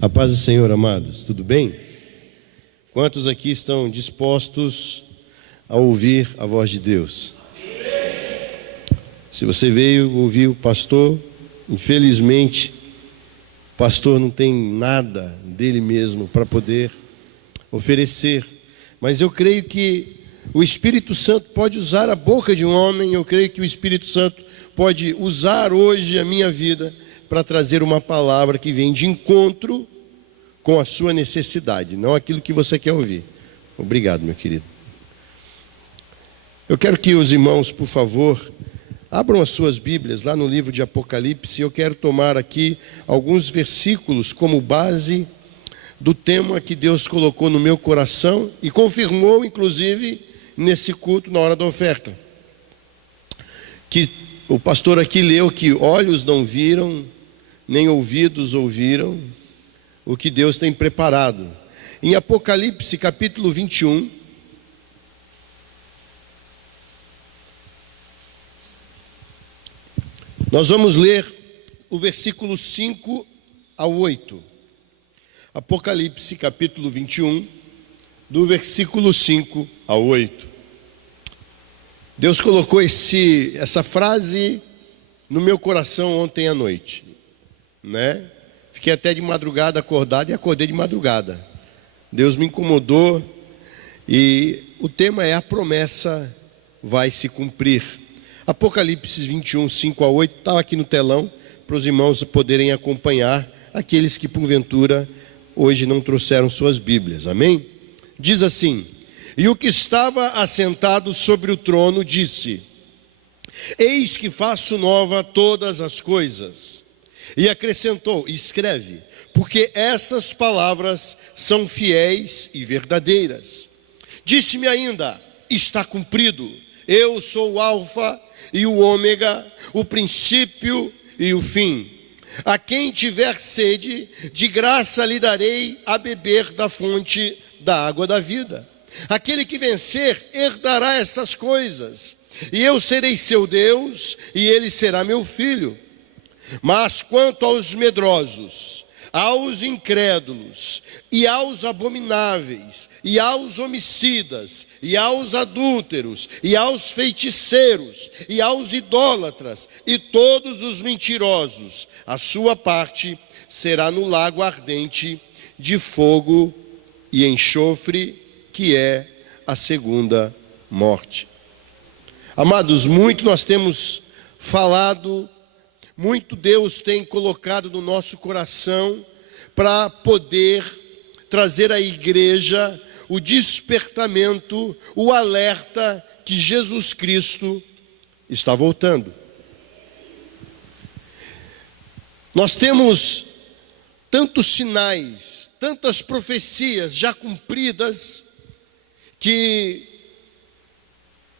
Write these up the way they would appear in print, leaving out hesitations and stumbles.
A paz do Senhor, amados, tudo bem? Quantos aqui estão dispostos a ouvir a voz de Deus? Se você veio ouvir o pastor, infelizmente, o pastor não tem nada dele mesmo para poder oferecer, mas eu creio que o Espírito Santo pode usar a boca de um homem, eu creio que o Espírito Santo pode usar hoje a minha vida para trazer uma palavra que vem de encontro com a sua necessidade, não aquilo que você quer ouvir. Obrigado, meu querido. Eu quero que os irmãos, por favor, abram as suas Bíblias lá no livro de Apocalipse. Eu quero tomar aqui alguns versículos como base do tema que Deus colocou no meu coração e confirmou, inclusive, nesse culto, na hora da oferta. Que o pastor aqui leu que olhos não viram, nem ouvidos ouviram o que Deus tem preparado. Em Apocalipse capítulo 21, nós vamos ler o versículo 5 ao 8. Apocalipse capítulo 21, do versículo 5 ao 8. Deus colocou essa frase no meu coração ontem à noite, né? Fiquei até de madrugada acordado e acordei de madrugada. Deus me incomodou e o tema é: a promessa vai se cumprir. Apocalipse 21, 5 a 8, está aqui no telão para os irmãos poderem acompanhar, aqueles que porventura hoje não trouxeram suas Bíblias, amém? Diz assim: e o que estava assentado sobre o trono disse: eis que faço nova todas as coisas. E acrescentou: escreve, porque essas palavras são fiéis e verdadeiras. Disse-me ainda: está cumprido. Eu sou o Alfa e o Ômega, o princípio e o fim. A quem tiver sede, de graça lhe darei a beber da fonte da água da vida. Aquele que vencer herdará essas coisas, e eu serei seu Deus, e ele será meu filho. Mas quanto aos medrosos, aos incrédulos, e aos abomináveis, e aos homicidas, e aos adúlteros, e aos feiticeiros, e aos idólatras, e todos os mentirosos, a sua parte será no lago ardente de fogo e enxofre, que é a segunda morte. Amados, muito nós temos falado, muito Deus tem colocado no nosso coração para poder trazer à igreja o despertamento, o alerta que Jesus Cristo está voltando. Nós temos tantos sinais, tantas profecias já cumpridas, que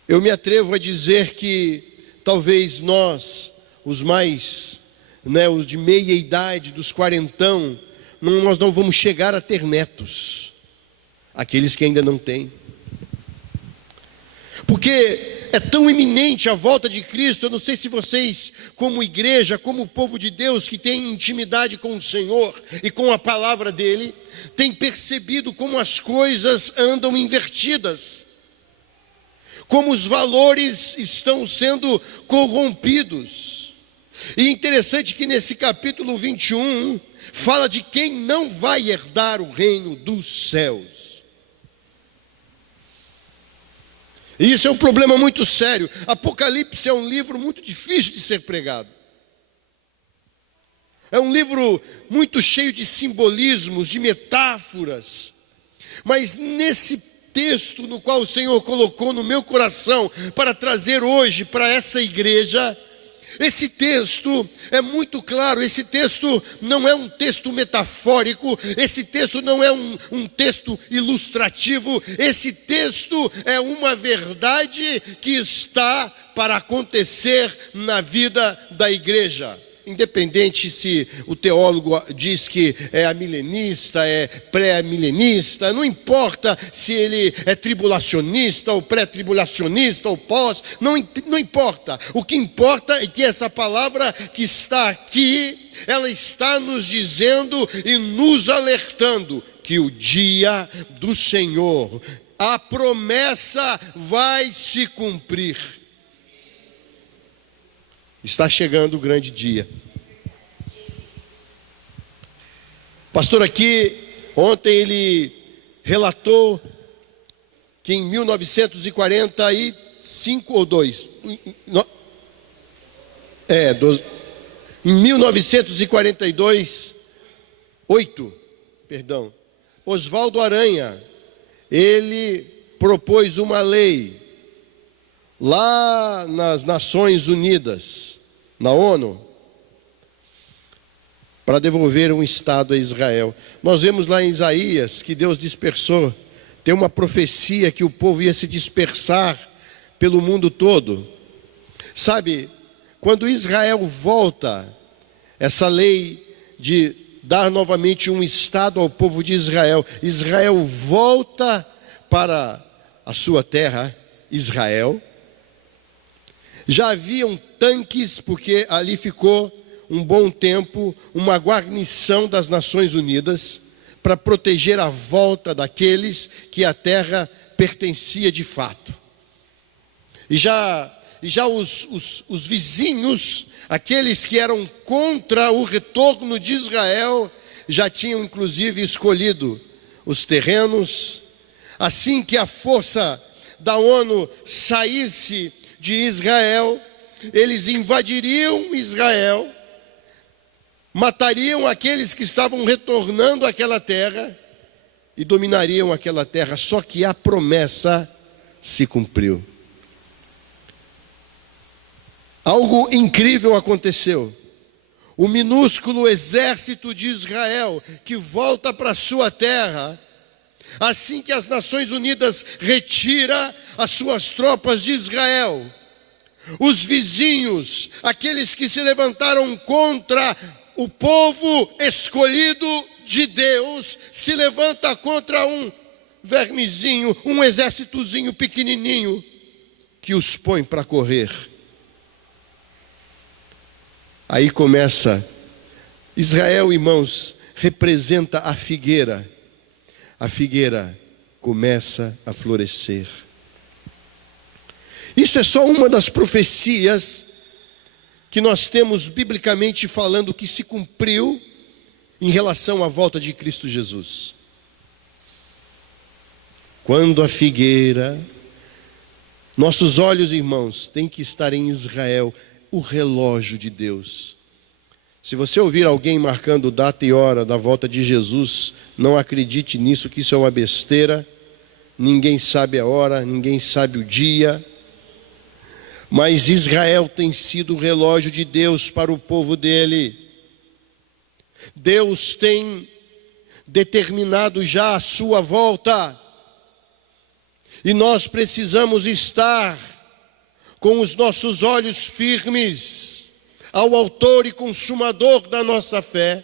eu me atrevo a dizer que talvez nós, os mais, os de meia idade, dos quarentão, nós não vamos chegar a ter netos, aqueles que ainda não têm. Porque é tão iminente a volta de Cristo. Eu não sei se vocês, como igreja, como povo de Deus, que tem intimidade com o Senhor e com a palavra dEle, têm percebido como as coisas andam invertidas, como os valores estão sendo corrompidos. E interessante que nesse capítulo 21, fala de quem não vai herdar o reino dos céus. E isso é um problema muito sério. Apocalipse é um livro muito difícil de ser pregado. É um livro muito cheio de simbolismos, de metáforas. Mas nesse texto no qual o Senhor colocou no meu coração para trazer hoje para essa igreja, esse texto é muito claro. Esse texto não é um texto metafórico, esse texto não é um texto ilustrativo, esse texto é uma verdade que está para acontecer na vida da igreja. independente se o teólogo diz que é amilenista, é pré-milenista, não importa se ele é tribulacionista ou pré-tribulacionista ou pós, não importa. O que importa é que essa palavra que está aqui, ela está nos dizendo e nos alertando que o dia do Senhor, a promessa vai se cumprir. Está chegando o grande dia. O pastor aqui, ontem ele relatou que em 1945 ou 2, em 1942, Oswaldo Aranha, ele propôs uma lei lá nas Nações Unidas, na ONU, para devolver um Estado a Israel. Nós vemos lá em Isaías que Deus dispersou, tem uma profecia que o povo ia se dispersar pelo mundo todo. Sabe, quando Israel volta, essa lei de dar novamente um Estado ao povo de Israel, Israel volta para a sua terra, Israel. Já haviam tanques, porque ali ficou um bom tempo uma guarnição das Nações Unidas para proteger a volta daqueles que a terra pertencia de fato. E já os vizinhos, aqueles que eram contra o retorno de Israel, já tinham inclusive escolhido os terrenos. Assim que a força da ONU saísse de Israel, eles invadiriam Israel, matariam aqueles que estavam retornando àquela terra e dominariam aquela terra. Só que a promessa se cumpriu. Algo incrível aconteceu. O minúsculo exército de Israel que volta para sua terra, assim que as Nações Unidas retira as suas tropas de Israel, os vizinhos, aqueles que se levantaram contra o povo escolhido de Deus, se levanta contra um vermezinho, um exércitozinho pequenininho, que os põe para correr. Aí começa, Israel, irmãos, representa a figueira. A figueira começa a florescer. Isso é só uma das profecias que nós temos biblicamente falando que se cumpriu em relação à volta de Cristo Jesus. Quando a figueira, nossos olhos, irmãos, têm que estar em Israel, o relógio de Deus. Se você ouvir alguém marcando data e hora da volta de Jesus, não acredite nisso, que isso é uma besteira. Ninguém sabe a hora, ninguém sabe o dia. Mas Israel tem sido o relógio de Deus para o povo dele. Deus tem determinado já a sua volta. E nós precisamos estar com os nossos olhos firmes ao autor e consumador da nossa fé.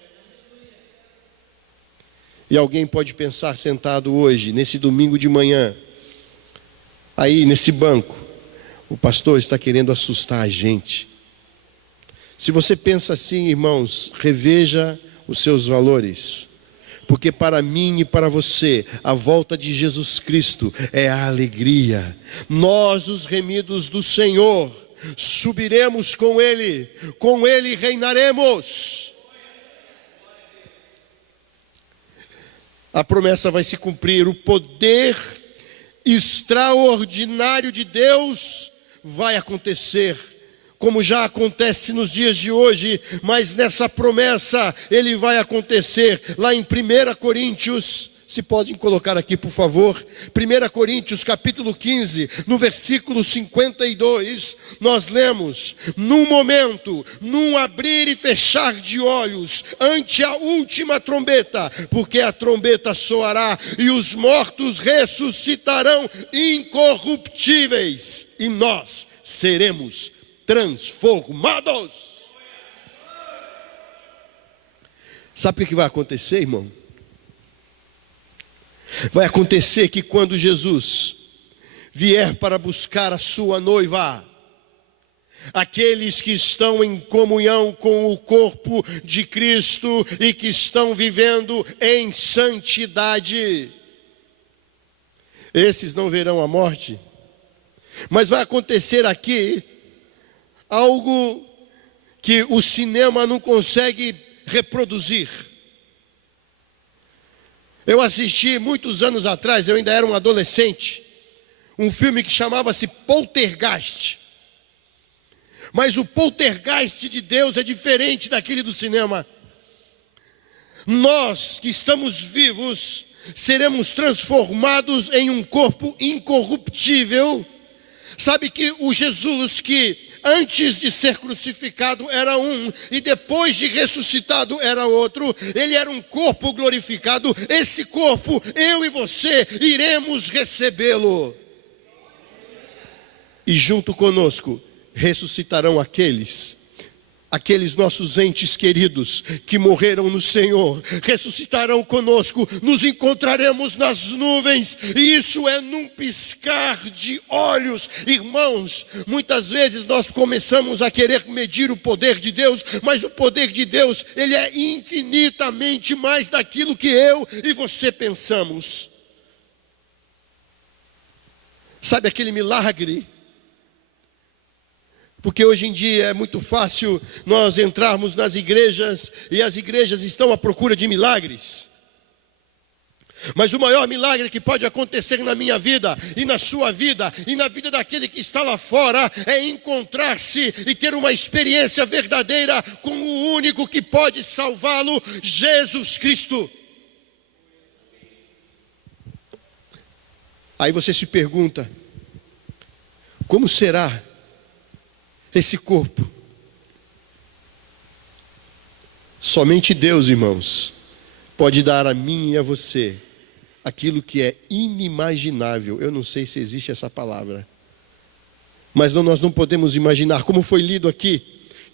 E alguém pode pensar sentado hoje, nesse domingo de manhã, aí nesse banco, o pastor está querendo assustar a gente. Se você pensa assim, irmãos, reveja os seus valores. Porque para mim e para você, a volta de Jesus Cristo é a alegria. Nós, os remidos do Senhor, subiremos com Ele reinaremos. A promessa vai se cumprir, o poder extraordinário de Deus vai acontecer, como já acontece nos dias de hoje, mas nessa promessa ele vai acontecer. Lá em 1 Coríntios, se podem colocar aqui por favor, 1 Coríntios capítulo 15, no versículo 52, nós lemos: num momento, num abrir e fechar de olhos, ante a última trombeta, porque a trombeta soará e os mortos ressuscitarão incorruptíveis, e nós seremos transformados. Sabe o que vai acontecer, irmão? Vai acontecer que quando Jesus vier para buscar a sua noiva, aqueles que estão em comunhão com o corpo de Cristo e que estão vivendo em santidade, esses não verão a morte. Mas vai acontecer aqui algo que o cinema não consegue reproduzir. Eu assisti muitos anos atrás, eu ainda era um adolescente, um filme que chamava-se Poltergeist. Mas o poltergeist de Deus é diferente daquele do cinema. Nós que estamos vivos seremos transformados em um corpo incorruptível. Sabe que o Jesus que antes de ser crucificado era um e depois de ressuscitado era outro, ele era um corpo glorificado. Esse corpo, eu e você iremos recebê-lo. E junto conosco ressuscitarão aqueles nossos entes queridos que morreram no Senhor, ressuscitarão conosco, nos encontraremos nas nuvens, e isso é num piscar de olhos. Irmãos, muitas vezes nós começamos a querer medir o poder de Deus, mas o poder de Deus, ele é infinitamente mais daquilo que eu e você pensamos. Sabe aquele milagre? Porque hoje em dia é muito fácil nós entrarmos nas igrejas e as igrejas estão à procura de milagres. Mas o maior milagre que pode acontecer na minha vida e na sua vida e na vida daquele que está lá fora é encontrar-se e ter uma experiência verdadeira com o único que pode salvá-lo, Jesus Cristo. Aí você se pergunta, como será esse corpo? Somente Deus, irmãos, pode dar a mim e a você aquilo que é inimaginável. Eu não sei se existe essa palavra, mas nós não podemos imaginar, como foi lido aqui,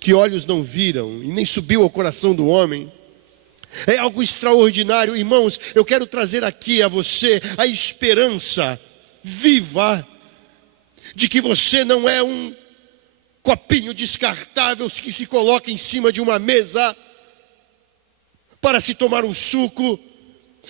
que olhos não viram e nem subiu ao coração do homem. É algo extraordinário. Irmãos, eu quero trazer aqui a você a esperança viva de que você não é um copinho descartável que se coloca em cima de uma mesa para se tomar um suco,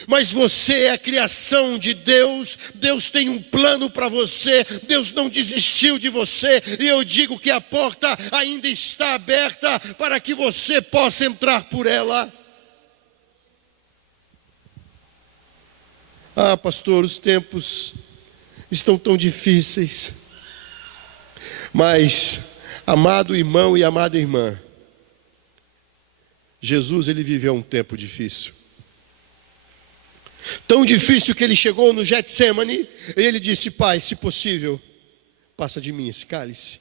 mas você é a criação de Deus. Deus tem um plano para você, Deus não desistiu de você, e eu digo que a porta ainda está aberta para que você possa entrar por ela. Ah, pastor, os tempos estão tão difíceis, mas amado irmão e amada irmã, Jesus, ele viveu um tempo difícil. Tão difícil que ele chegou no Getsemane e ele disse: Pai, se possível, passa de mim esse cálice.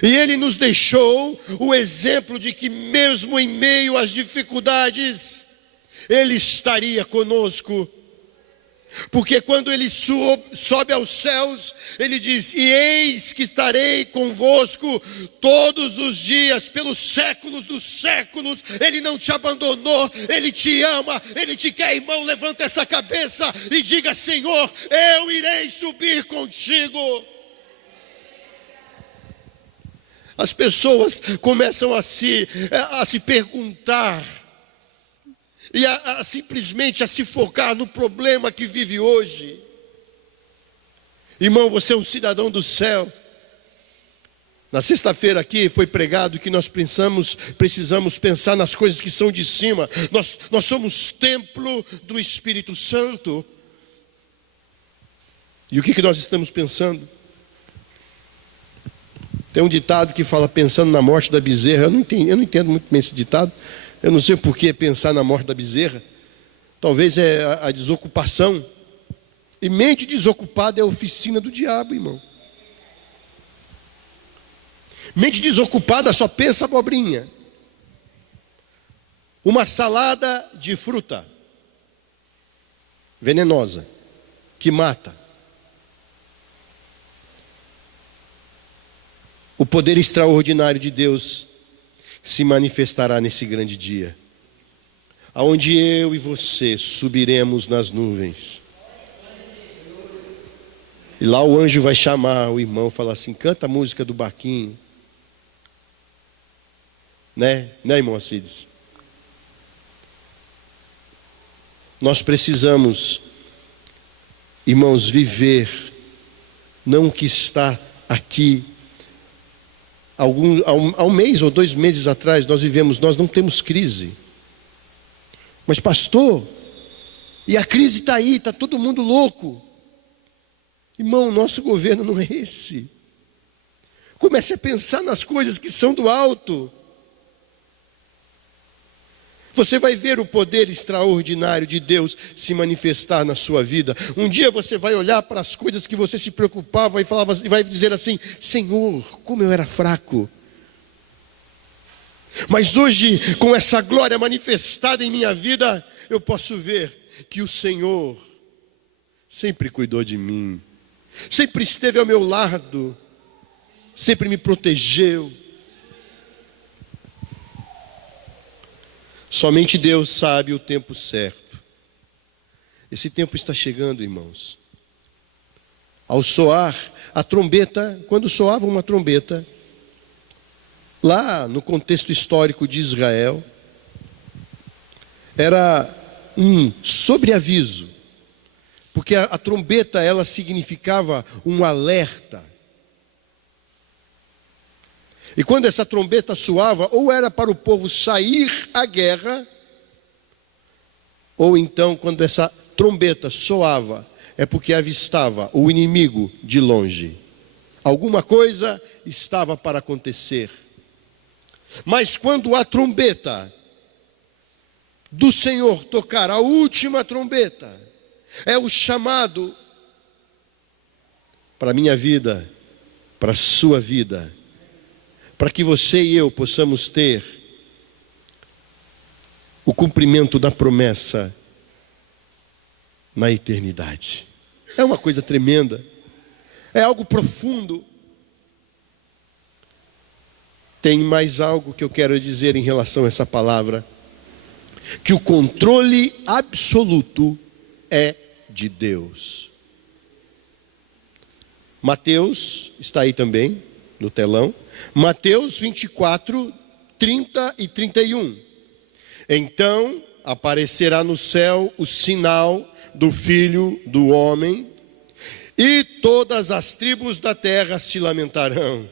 E ele nos deixou o exemplo de que mesmo em meio às dificuldades, ele estaria conosco. Porque quando ele sobe aos céus, ele diz: e eis que estarei convosco todos os dias, pelos séculos dos séculos. Ele não te abandonou, ele te ama, ele te quer. Irmão, levanta essa cabeça e diga: Senhor, eu irei subir contigo. As pessoas começam a se perguntar e simplesmente a se focar no problema que vive hoje. Irmão, você é um cidadão do céu. Na sexta-feira aqui foi pregado que nós precisamos pensar nas coisas que são de cima. Nós somos templo do Espírito Santo. E o que nós estamos pensando? Tem um ditado que fala pensando na morte da bezerra. Eu não entendo muito bem esse ditado. Eu não sei por que pensar na morte da bezerra. Talvez é a desocupação. E mente desocupada é a oficina do diabo, irmão. Mente desocupada só pensa abobrinha. Uma salada de fruta venenosa, que mata. O poder extraordinário de Deus se manifestará nesse grande dia, aonde eu e você subiremos nas nuvens. E lá o anjo vai chamar o irmão e falar assim: canta a música do barquinho. Né, irmão Acides? Nós precisamos, irmãos, viver, não o que está aqui. Há um mês ou 2 meses atrás nós não temos crise. Mas pastor, e a crise está aí, está todo mundo louco. Irmão, nosso governo não é esse. Comece a pensar nas coisas que são do alto. Você vai ver o poder extraordinário de Deus se manifestar na sua vida. Um dia você vai olhar para as coisas que você se preocupava e vai dizer assim: Senhor, como eu era fraco. Mas hoje, com essa glória manifestada em minha vida, eu posso ver que o Senhor sempre cuidou de mim, sempre esteve ao meu lado, sempre me protegeu. Somente Deus sabe o tempo certo. Esse tempo está chegando, irmãos. Ao soar a trombeta, quando soava uma trombeta, lá no contexto histórico de Israel, era um sobreaviso, porque a trombeta ela significava um alerta. E quando essa trombeta soava, ou era para o povo sair à guerra, ou então quando essa trombeta soava, é porque avistava o inimigo de longe. Alguma coisa estava para acontecer. Mas quando a trombeta do Senhor tocar, a última trombeta, é o chamado para a minha vida, para a sua vida, para que você e eu possamos ter o cumprimento da promessa na eternidade. É uma coisa tremenda, é algo profundo. Tem mais algo que eu quero dizer em relação a essa palavra, que o controle absoluto é de Deus. Mateus está aí também no telão. Mateus 24, 30 e 31. Então aparecerá no céu o sinal do Filho do Homem, e todas as tribos da terra se lamentarão.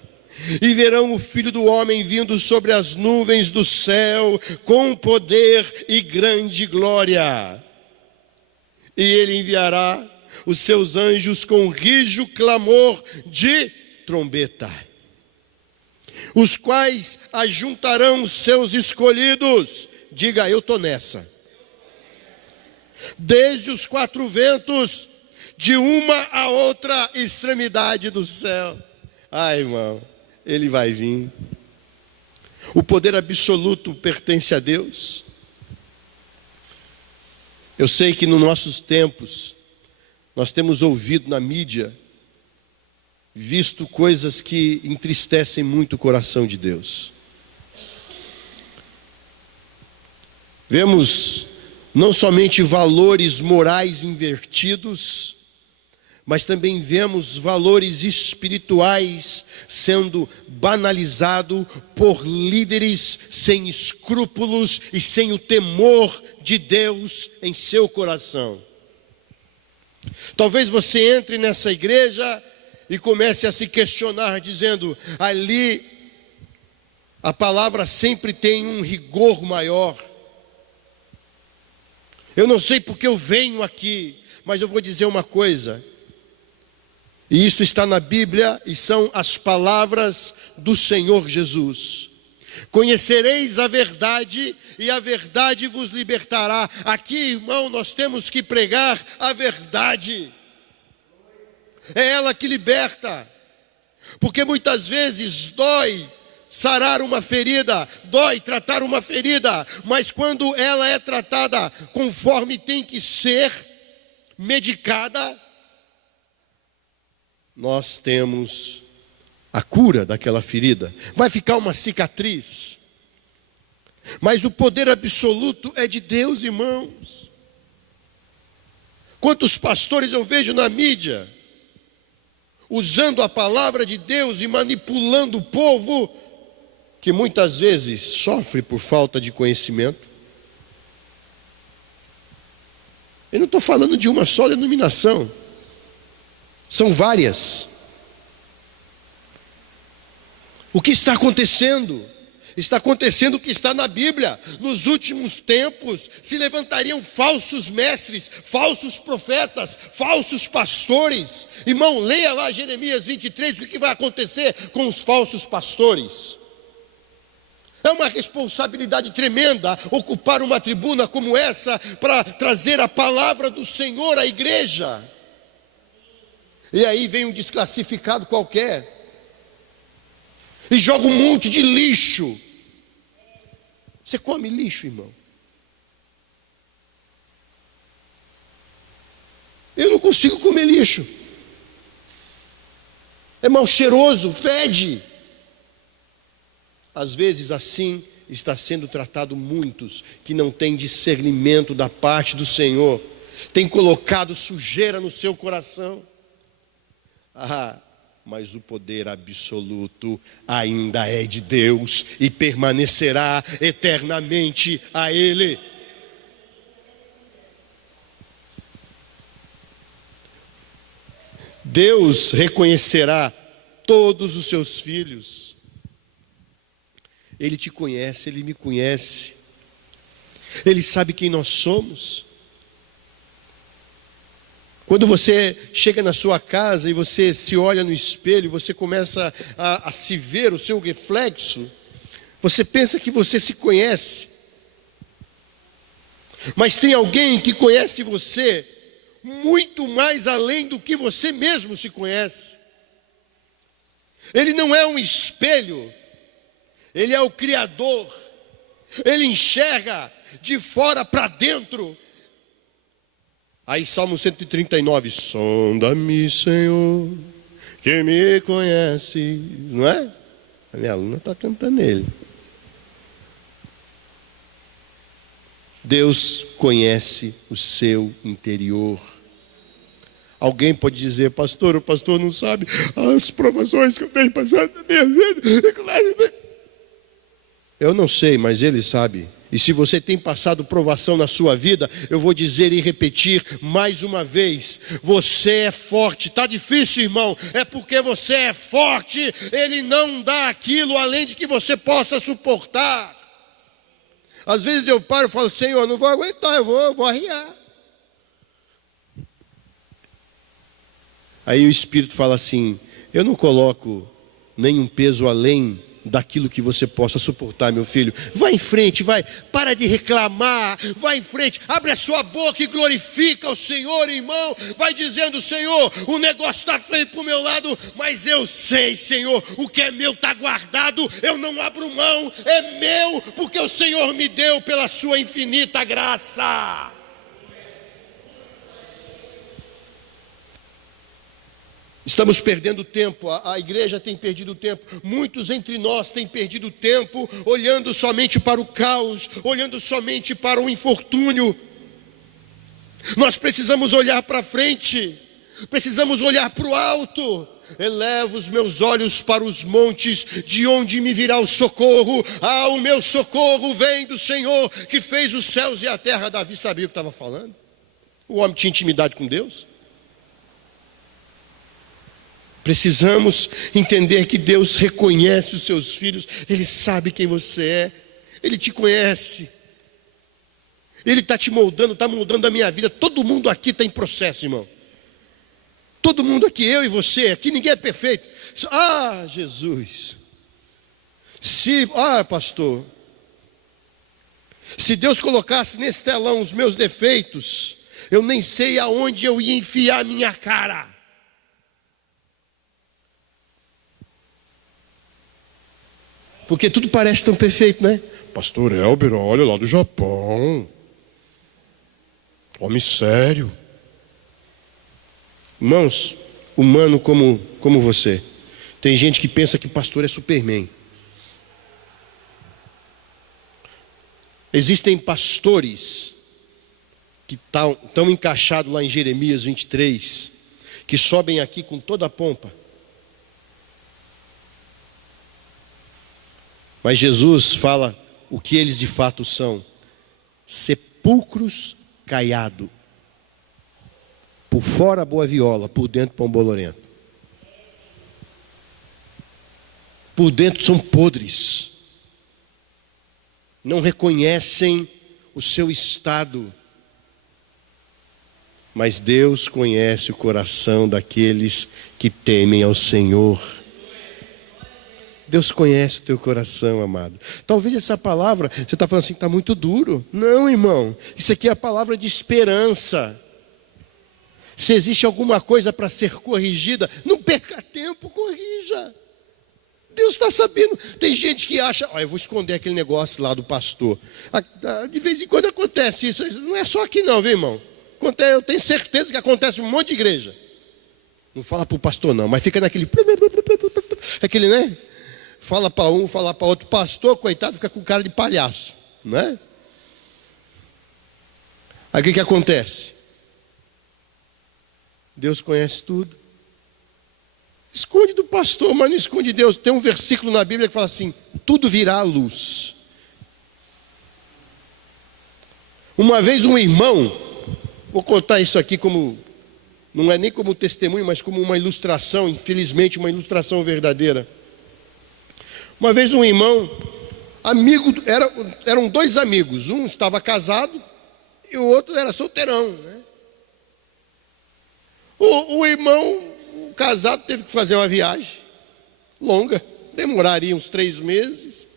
E verão o Filho do Homem vindo sobre as nuvens do céu, com poder e grande glória. E ele enviará os seus anjos com rijo clamor de trombeta, os quais ajuntarão os seus escolhidos. Diga, eu estou nessa. Desde os 4 ventos, de uma a outra extremidade do céu. Ai, irmão, ele vai vir. O poder absoluto pertence a Deus. Eu sei que nos nossos tempos, nós temos ouvido na mídia, visto coisas que entristecem muito o coração de Deus. Vemos não somente valores morais invertidos, mas também vemos valores espirituais sendo banalizados por líderes sem escrúpulos e sem o temor de Deus em seu coração. Talvez você entre nessa igreja e comece a se questionar, dizendo: ali a palavra sempre tem um rigor maior. Eu não sei porque eu venho aqui, mas eu vou dizer uma coisa, e isso está na Bíblia, e são as palavras do Senhor Jesus: conhecereis a verdade, e a verdade vos libertará. Aqui, irmão, nós temos que pregar a verdade. É ela que liberta, porque muitas vezes dói sarar uma ferida, dói tratar uma ferida, mas quando ela é tratada conforme tem que ser medicada, nós temos a cura daquela ferida. Vai ficar uma cicatriz, Mas o poder absoluto é de Deus, irmãos. Quantos pastores eu vejo na mídia usando a palavra de Deus e manipulando o povo, que muitas vezes sofre por falta de conhecimento. Eu não estou falando de uma só denominação, são várias. O que está acontecendo? Está acontecendo o que está na Bíblia. Nos últimos tempos se levantariam falsos mestres, falsos profetas, falsos pastores. Irmão, leia lá Jeremias 23, o que vai acontecer com os falsos pastores. É uma responsabilidade tremenda ocupar uma tribuna como essa para trazer a palavra do Senhor à igreja. E aí vem um desclassificado qualquer e joga um monte de lixo. Você come lixo, irmão? Eu não consigo comer lixo. É mal cheiroso, fede. Às vezes assim está sendo tratado muitos que não têm discernimento da parte do Senhor, têm colocado sujeira no seu coração. Mas o poder absoluto ainda é de Deus e permanecerá eternamente a Ele. Deus reconhecerá todos os seus filhos. Ele te conhece, Ele me conhece. Ele sabe quem nós somos. Quando você chega na sua casa e você se olha no espelho, você começa a se ver o seu reflexo, você pensa que você se conhece. Mas tem alguém que conhece você muito mais além do que você mesmo se conhece. Ele não é um espelho, Ele é o Criador. Ele enxerga de fora para dentro. Aí Salmo 139, sonda-me, Senhor, que me conhece, não é? A minha aluna está cantando ele. Deus conhece o seu interior. Alguém pode dizer, pastor, o pastor não sabe as provações que eu tenho passado na minha vida. Eu não sei, mas Ele sabe. E se você tem passado provação na sua vida, eu vou dizer e repetir mais uma vez: você é forte. Está difícil, irmão, é porque você é forte. Ele não dá aquilo além de que você possa suportar. Às vezes eu paro e falo, Senhor, não vou aguentar, eu vou arriar. Aí o Espírito fala assim, eu não coloco nenhum peso além daquilo que você possa suportar, meu filho. Vai em frente, vai. Para de reclamar. Vai em frente. Abre a sua boca e glorifica o Senhor, irmão. Vai dizendo, Senhor, o negócio está feio para o meu lado, mas eu sei, Senhor, o que é meu está guardado. Eu não abro mão. É meu, porque o Senhor me deu pela sua infinita graça. Estamos perdendo tempo, a igreja tem perdido tempo, muitos entre nós têm perdido tempo olhando somente para o caos, olhando somente para o infortúnio. Nós precisamos olhar para frente, precisamos olhar para o alto. Elevo os meus olhos para os montes, de onde me virá o socorro? O meu socorro vem do Senhor, que fez os céus e a terra. Davi sabia o que estava falando? O homem tinha intimidade com Deus. Precisamos entender que Deus reconhece os seus filhos. Ele sabe quem você é. Ele te conhece. Ele está te moldando, está moldando a minha vida. Todo mundo aqui está em processo, irmão. Todo mundo aqui, eu e você, aqui ninguém é perfeito. Jesus. Pastor. Se Deus colocasse nesse telão os meus defeitos, eu nem sei aonde eu ia enfiar a minha cara. Porque tudo parece tão perfeito, né? Pastor Elber, olha lá do Japão. Homem sério. Irmãos, humano como você. Tem gente que pensa que pastor é Superman. Existem pastores que estão encaixados lá em Jeremias 23, que sobem aqui com toda a pompa. Mas Jesus fala o que eles de fato são: sepulcros caiados. Por fora boa viola, por dentro pão bolorento. Por dentro são podres. Não reconhecem o seu estado. Mas Deus conhece o coração daqueles que temem ao Senhor. Deus conhece o teu coração, amado. Talvez essa palavra, você está falando assim, está muito duro. Não, irmão. Isso aqui é a palavra de esperança. Se existe alguma coisa para ser corrigida, não perca tempo, corrija. Deus está sabendo. Tem gente que acha, eu vou esconder aquele negócio lá do pastor. De vez em quando acontece isso. Não é só aqui não, viu, irmão? Eu tenho certeza que acontece em um monte de igreja. Não fala para o pastor não, mas fica naquele... Aquele, né? Fala para um, fala para outro. Pastor, coitado, fica com cara de palhaço, né? Aí o que acontece? Deus conhece tudo. Esconde do pastor, mas não esconde de Deus. Tem um versículo na Bíblia que fala assim: tudo virá à luz. Uma vez um irmão, vou contar isso aqui como, não é nem como testemunho, mas como uma ilustração, infelizmente uma ilustração verdadeira. Uma vez um irmão, amigo, eram dois amigos, um estava casado e o outro era solteirão, né? O irmão, o casado, teve que fazer uma viagem longa, demoraria uns 3 meses.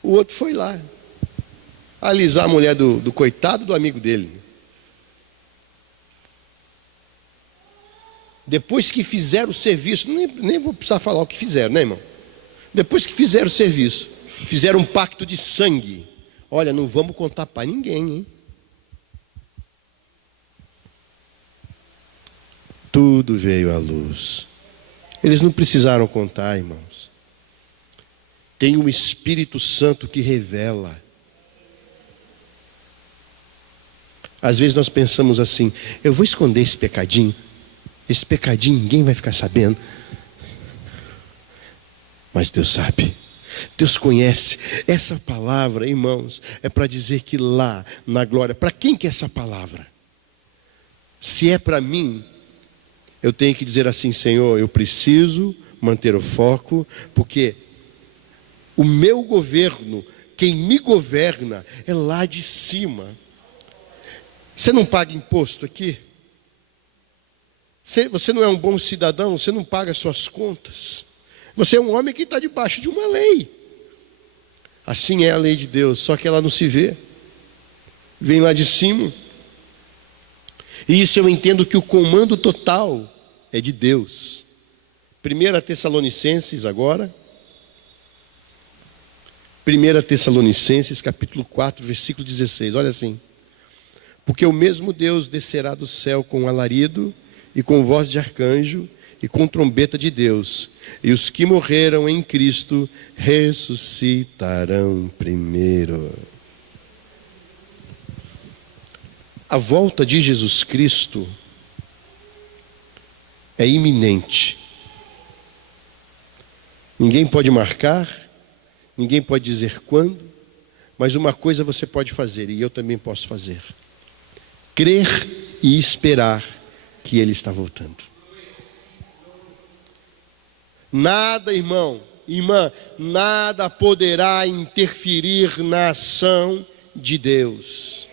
O outro foi lá alisar a mulher do coitado do amigo dele. Depois que fizeram o serviço, nem vou precisar falar o que fizeram, né, irmão? Depois que fizeram o serviço, fizeram um pacto de sangue. Olha, não vamos contar para ninguém, hein? Tudo veio à luz. Eles não precisaram contar, irmãos. Tem um Espírito Santo que revela. Às vezes nós pensamos assim: eu vou esconder esse pecadinho ninguém vai ficar sabendo. Mas Deus sabe, Deus conhece. Essa palavra, irmãos, é para dizer que lá na glória, para quem que é essa palavra? Se é para mim, eu tenho que dizer assim: Senhor, eu preciso manter o foco, porque o meu governo, quem me governa, é lá de cima. Você não paga imposto aqui? Você não é um bom cidadão, você não paga suas contas. Você é um homem que está debaixo de uma lei. Assim é a lei de Deus, só que ela não se vê. Vem lá de cima. E isso eu entendo que o comando total é de Deus. 1 Tessalonicenses agora. 1 Tessalonicenses capítulo 4, versículo 16. Olha assim: porque o mesmo Deus descerá do céu com alarido e com voz de arcanjo e com trombeta de Deus, e os que morreram em Cristo ressuscitarão primeiro. A volta de Jesus Cristo é iminente. Ninguém pode marcar, ninguém pode dizer quando, mas uma coisa você pode fazer, e eu também posso fazer: crer e esperar que Ele está voltando. Nada, irmão, irmã, nada poderá interferir na ação de Deus.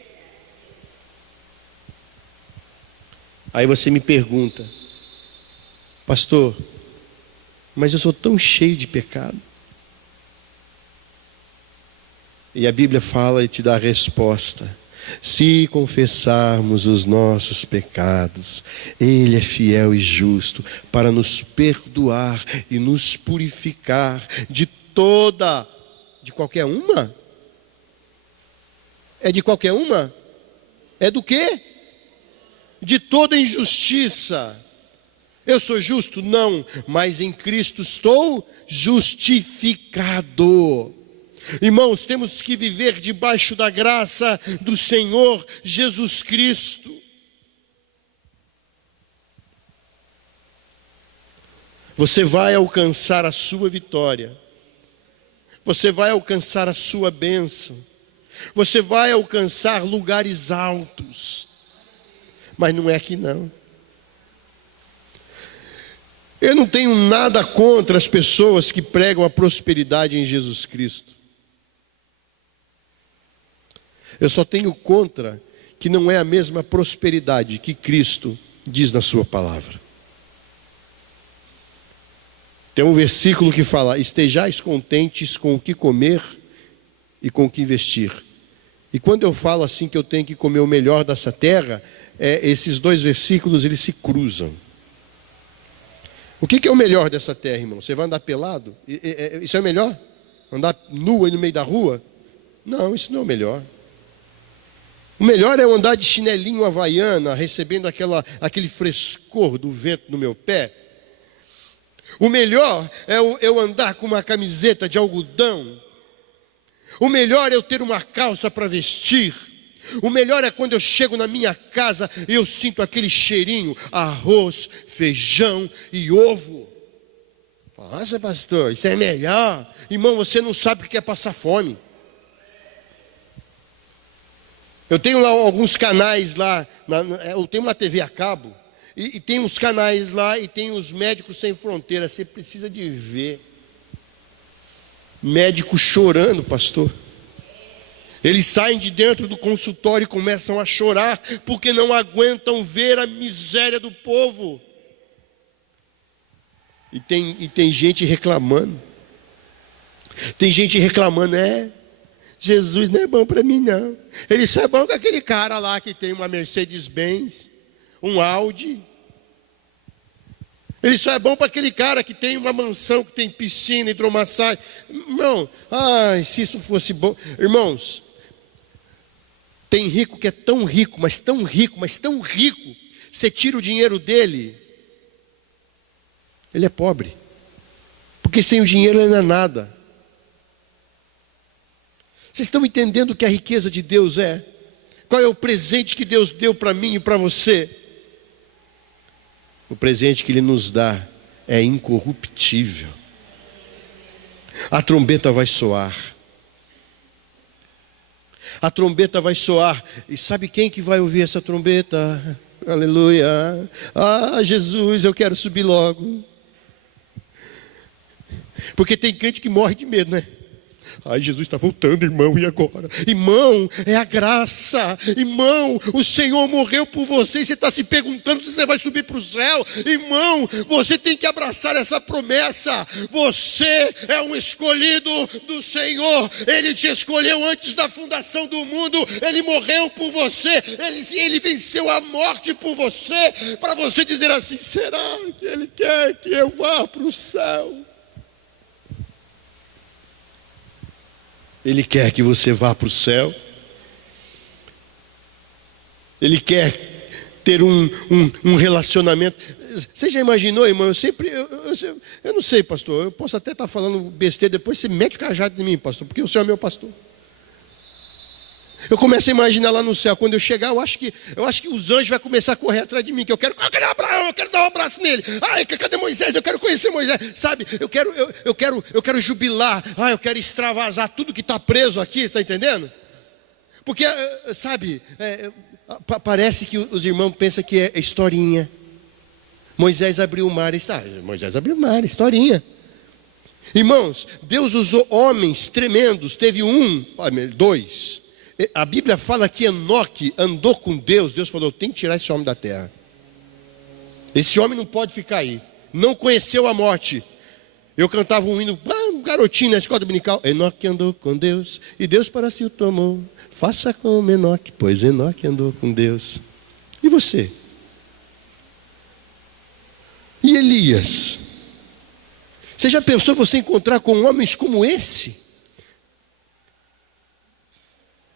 Aí você me pergunta: pastor, mas eu sou tão cheio de pecado. E a Bíblia fala e te dá a resposta: se confessarmos os nossos pecados, Ele é fiel e justo para nos perdoar e nos purificar de qualquer uma? É de qualquer uma? É do quê? De toda injustiça. Eu sou justo? Não, mas em Cristo estou justificado. Irmãos, temos que viver debaixo da graça do Senhor Jesus Cristo. Você vai alcançar a sua vitória. Você vai alcançar a sua bênção. Você vai alcançar lugares altos. Mas não é aqui não. Eu não tenho nada contra as pessoas que pregam a prosperidade em Jesus Cristo. Eu só tenho contra que não é a mesma prosperidade que Cristo diz na sua palavra. Tem um versículo que fala: estejais contentes com o que comer e com o que investir. E quando eu falo assim que eu tenho que comer o melhor dessa terra, esses dois versículos eles se cruzam. O que é o melhor dessa terra, irmão? Você vai andar pelado? Isso é o melhor? Andar nu aí no meio da rua? Não, isso não é o melhor. O melhor é eu andar de chinelinho havaiana, recebendo aquele frescor do vento no meu pé. O melhor é eu andar com uma camiseta de algodão. O melhor é eu ter uma calça para vestir. O melhor é quando eu chego na minha casa e eu sinto aquele cheirinho, arroz, feijão e ovo. Nossa, pastor, isso é melhor. Irmão, você não sabe o que é passar fome. Eu tenho lá alguns canais lá, eu tenho uma TV a cabo, e tem uns canais lá, e tem os Médicos Sem Fronteiras. Você precisa de ver médico chorando, pastor. Eles saem de dentro do consultório e começam a chorar, porque não aguentam ver a miséria do povo. E tem gente reclamando. Tem gente reclamando, Jesus não é bom para mim não. Ele só é bom com aquele cara lá que tem uma Mercedes-Benz, um Audi. Ele só é bom para aquele cara que tem uma mansão, que tem piscina, hidromassagem. Não, se isso fosse bom. Irmãos, tem rico que é tão rico, mas tão rico, mas tão rico, você tira o dinheiro dele, ele é pobre. Porque sem o dinheiro ele não é nada. Vocês estão entendendo o que a riqueza de Deus é? Qual é o presente que Deus deu para mim e para você? O presente que Ele nos dá é incorruptível. A trombeta vai soar. A trombeta vai soar. E sabe quem que vai ouvir essa trombeta? Aleluia. Jesus, eu quero subir logo. Porque tem crente que morre de medo, né? Jesus está voltando, irmão, e agora? Irmão, é a graça. Irmão, o Senhor morreu por você e você está se perguntando se você vai subir para o céu. Irmão, você tem que abraçar essa promessa. Você é um escolhido do Senhor. Ele te escolheu antes da fundação do mundo. Ele morreu por você. Ele venceu a morte por você, para você dizer assim: será que Ele quer que eu vá para o céu? Ele quer que você vá para o céu. Ele quer ter um relacionamento. Você já imaginou, irmão? Eu não sei, pastor. Eu posso até estar falando besteira. Depois você mete o cajado em mim, pastor, porque o Senhor é meu pastor. Eu começo a imaginar lá no céu, quando eu chegar, eu acho que os anjos vão começar a correr atrás de mim, que cadê Abraão? Eu quero dar um abraço nele. Cadê Moisés? Eu quero conhecer Moisés. Sabe, eu quero jubilar. Eu quero extravasar tudo que está preso aqui, está entendendo? Porque, sabe, parece que os irmãos pensam que é historinha. Moisés abriu o mar, Moisés abriu o mar, historinha. Irmãos, Deus usou homens tremendos, teve dois. A Bíblia fala que Enoque andou com Deus. Deus falou: tem que tirar esse homem da terra. Esse homem não pode ficar aí. Não conheceu a morte. Eu cantava um hino, um garotinho na escola dominical. Enoque andou com Deus e Deus para si o tomou. Faça como Enoque, pois Enoque andou com Deus. E você? E Elias? Você já pensou você encontrar com homens como esse?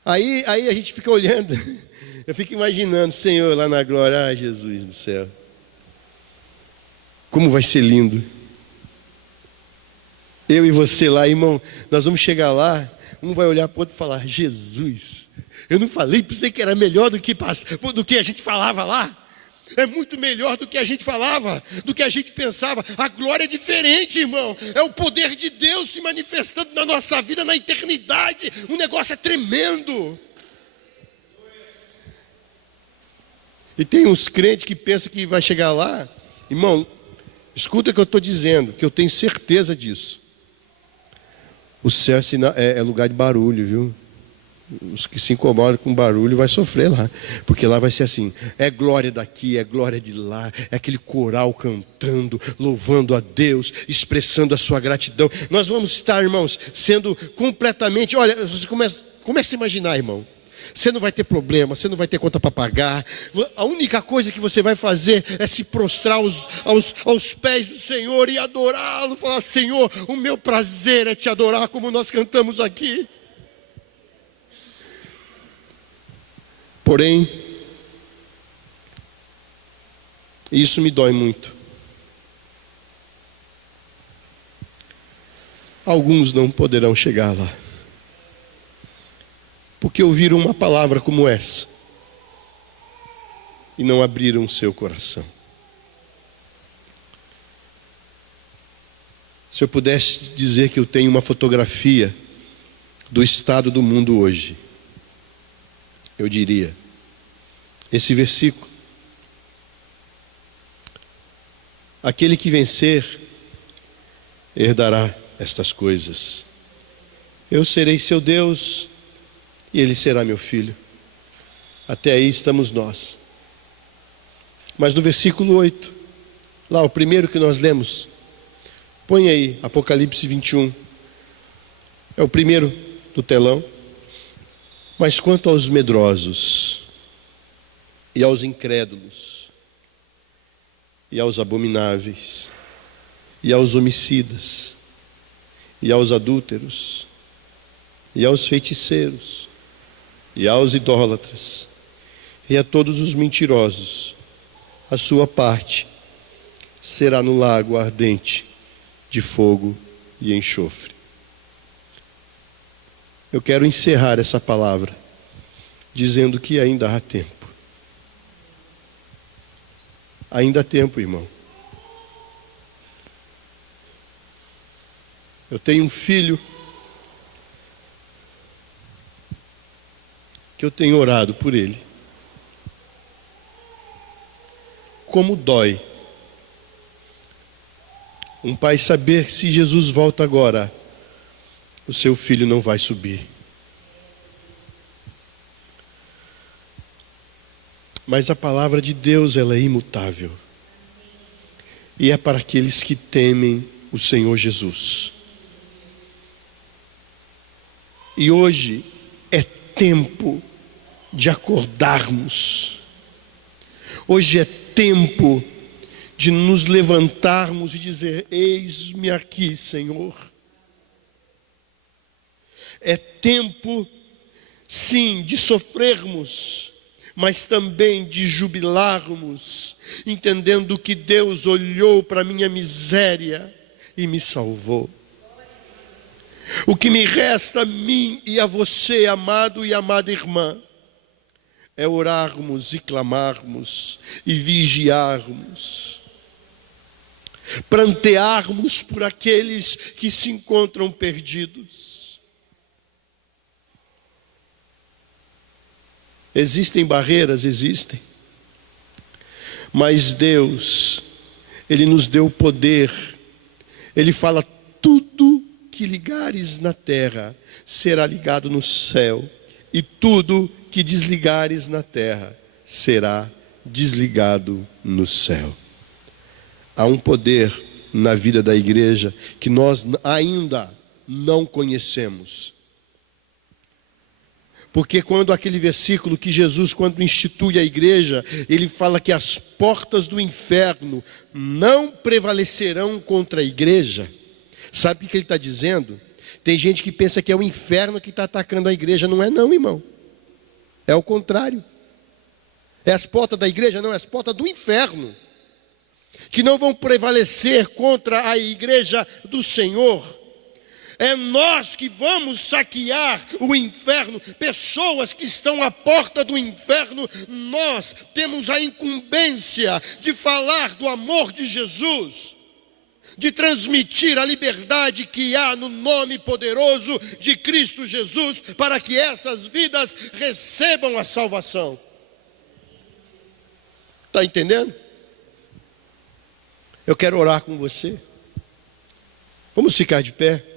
Aí a gente fica olhando, eu fico imaginando, Senhor, lá na glória, Jesus do céu. Como vai ser lindo. Eu e você lá, irmão, nós vamos chegar lá um vai olhar para o outro e falar: Jesus, eu não falei para você que era melhor do que a gente falava lá? É muito melhor do que a gente falava, do que a gente pensava. A glória é diferente, irmão. É o poder de Deus se manifestando na nossa vida, na eternidade. O negócio é tremendo. E tem uns crentes que pensam que vai chegar lá. Irmão, escuta o que eu estou dizendo, que eu tenho certeza disso. O céu é lugar de barulho, viu? Os que se incomodam com barulho vai sofrer lá, porque lá vai ser assim: é glória daqui, é glória de lá, é aquele coral cantando, louvando a Deus, expressando a sua gratidão. Nós vamos estar, irmãos, sendo completamente, olha, você começa a imaginar, irmão, você não vai ter problema, você não vai ter conta para pagar. A única coisa que você vai fazer é se prostrar aos pés do Senhor e adorá-lo, falar: Senhor, o meu prazer é te adorar, como nós cantamos aqui. Porém, isso me dói muito. Alguns não poderão chegar lá, porque ouviram uma palavra como essa e não abriram seu coração. Se eu pudesse dizer que eu tenho uma fotografia do estado do mundo hoje, eu diria: esse versículo: aquele que vencer herdará estas coisas. Eu serei seu Deus e ele será meu filho. Até aí estamos nós. Mas no versículo 8, lá o primeiro que nós lemos, põe aí Apocalipse 21. É o primeiro do telão. Mas quanto aos medrosos, e aos incrédulos, e aos abomináveis, e aos homicidas, e aos adúlteros, e aos feiticeiros, e aos idólatras, e a todos os mentirosos, a sua parte será no lago ardente de fogo e enxofre. Eu quero encerrar essa palavra dizendo que ainda há tempo. Ainda há tempo, irmão. Eu tenho um filho que eu tenho orado por ele. Como dói um pai saber que se Jesus volta agora, o seu filho não vai subir. Mas a palavra de Deus, ela é imutável. E é para aqueles que temem o Senhor Jesus. E hoje é tempo de acordarmos. Hoje é tempo de nos levantarmos e dizer: eis-me aqui, Senhor. É tempo, sim, de sofrermos, mas também de jubilarmos, entendendo que Deus olhou para a minha miséria e me salvou. O que me resta a mim e a você, amado e amada irmã, é orarmos e clamarmos e vigiarmos, prantearmos por aqueles que se encontram perdidos. Existem barreiras? Existem. Mas Deus, Ele nos deu poder. Ele fala: tudo que ligares na terra será ligado no céu, e tudo que desligares na terra será desligado no céu. Há um poder na vida da igreja que nós ainda não conhecemos. Porque quando aquele versículo que Jesus, quando institui a igreja, ele fala que as portas do inferno não prevalecerão contra a igreja. Sabe o que ele está dizendo? Tem gente que pensa que é o inferno que está atacando a igreja. Não é não, irmão. É o contrário. É as portas da igreja? Não, é as portas do inferno que não vão prevalecer contra a igreja do Senhor. É nós que vamos saquear o inferno, pessoas que estão à porta do inferno. Nós temos a incumbência de falar do amor de Jesus, de transmitir a liberdade que há no nome poderoso de Cristo Jesus, para que essas vidas recebam a salvação. Está entendendo? Eu quero orar com você. Vamos ficar de pé.